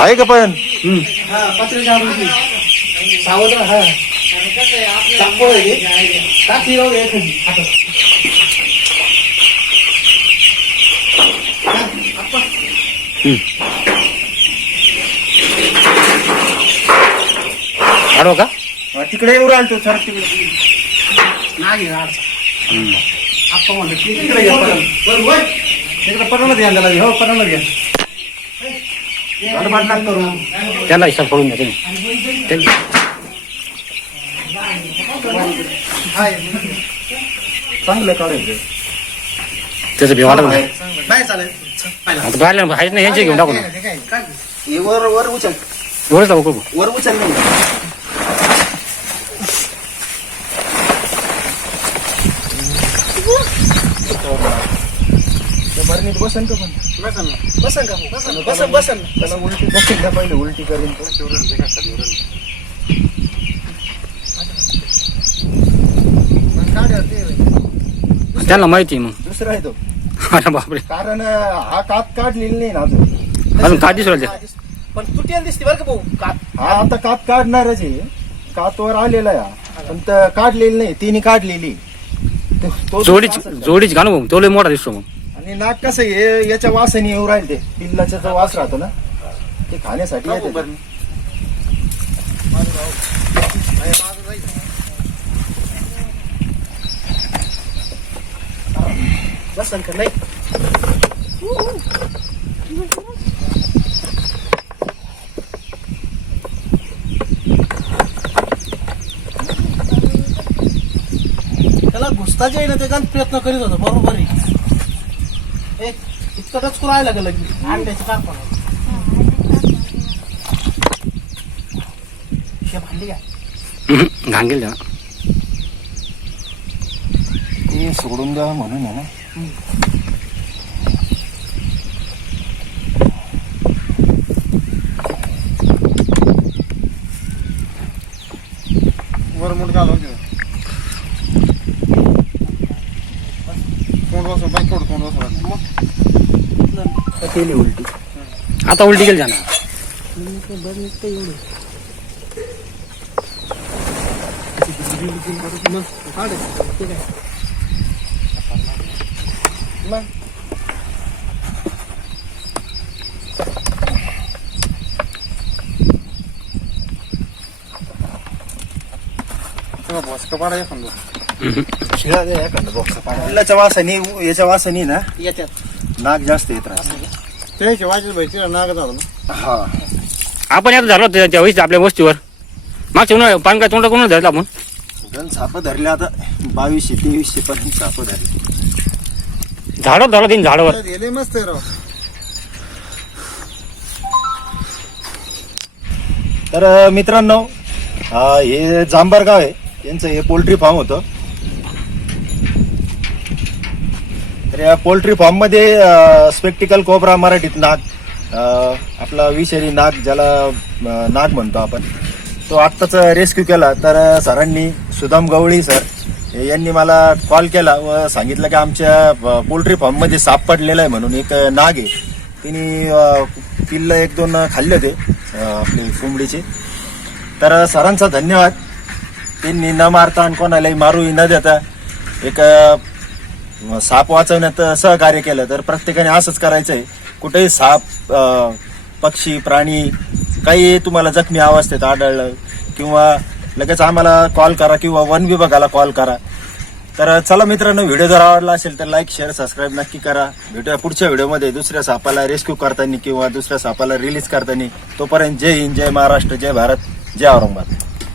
आहे का पण सावध राहा. टाकी राहू दे एखादी हातात. आडो का तिकडे येऊ राहिलो सर तिकडे नाही आपण म्हणलं तिकडे घ्या परत. तिकडे परमध्ये घ्या त्याला. हो परमध्ये घ्या. गडबड नका करू. त्याला हिसाब करून द्या तुम्ही. चांगलं काढायचं त्याचं बी वाटत नाही. नाही चालेल. आता बाहेर आहेच नाही यांचे घेऊन टाकू ना. हे वर वर उचल. एवढंच टाकू करू. वर उचल नाही. भरणीत बसन का पण बसन ना. बसन का बसन बसन बसन त्याला उलटी बसेल का पहिले उलटी करून त्यांना माहिती आहे मग. दुसरा आहे तो. अरे बापरे कारण हा कात काढलेली नाही ना अजून. अजून काय दिसू राहिले. पण तुटेल दिसते बरं का भाऊ. हा आता कात काढणारच आहे. कातवर आलेला आहे हा. पण काढलेली नाही तिने काढलेली. तो जोडीच घालू मग. तो लय मोठा दिसतो मग. आणि नाक कसं आहे याच्या वासाने येऊ राहील ते पिल्लाचा जो वास राहतो ना ते खाण्यासाठी येते. बसन का नाही. त्याला घुसताच येईल ते कारण प्रयत्न करीत होता. बरोबर आहे. इतकंच करायला लागलं की अंड्याचं कारपण भांडी काय घांगेल द्या ते सोडून द्यावं म्हणून आहे ना. वर मुठ घालून घेऊ. तोंड बसव बाई. थोडं तोंड बसव. केली उलटी. आता उलटी केली जाणार. शिळा द्या एखादा बॉक्स पिल्लाच्या वासाने याच्या वासाने ना याच्यात नाक जास्त येत राहत. त्याच्या वाजत भाई तिला नाग झालं ना. हा आपण आता झालो त्या वेळेस आपल्या वस्तीवर मागच्या उन्हाळ्या पान काय तोंडा कोण धरलं आपण. गण साप धरले आता 2200-2300 पर्यंत साप धरले. झाडावर धरलं तीन झाडावर. गेले मस्त आहे राव. तर मित्रांनो हे जांभर गाव आहे. यांचं हे पोल्ट्री फार्म होतं. तर या पोल्ट्री फार्म मध्ये स्पेक्टिकल कोबरा मराठीत नाग आपला विषारी नाग ज्याला नाग म्हणतो आपण तो आत्ताच रेस्क्यू केला. तर सरांनी सुदाम गवळी सर यांनी मला कॉल केला व सांगितलं की आमच्या पोल्ट्री फार्म मध्ये साप पडलेला आहे म्हणून एक नाग आहे. तिने पिल्ल 1-2 खाल्ले होते आपले कोंबडीचे. तर सरांचा धन्यवाद. त्यांनी न मारता आणि कोणालाही मारूही न देता एक साप वाचवण्यात सहकार्य केलं. तर प्रत्येकाने असंच करायचं आहे. कुठेही साप पक्षी प्राणी काही तुम्हाला जखमी अवस्थेत आढळलं किंवा लगेच आम्हाला कॉल करा किंवा वन विभागाला कॉल करा. तर चला मित्रांनो, व्हिडिओ जर आवडला असेल तर लाईक शेअर सबस्क्राईब नक्की करा. भेटूया पुढच्या व्हिडिओमध्ये दुसऱ्या सापाला रेस्क्यू करताना किंवा दुसऱ्या सापाला रिलीज करताना. तोपर्यंत जय हिंद, जय महाराष्ट्र, जय भारत, जय औरंगाबाद.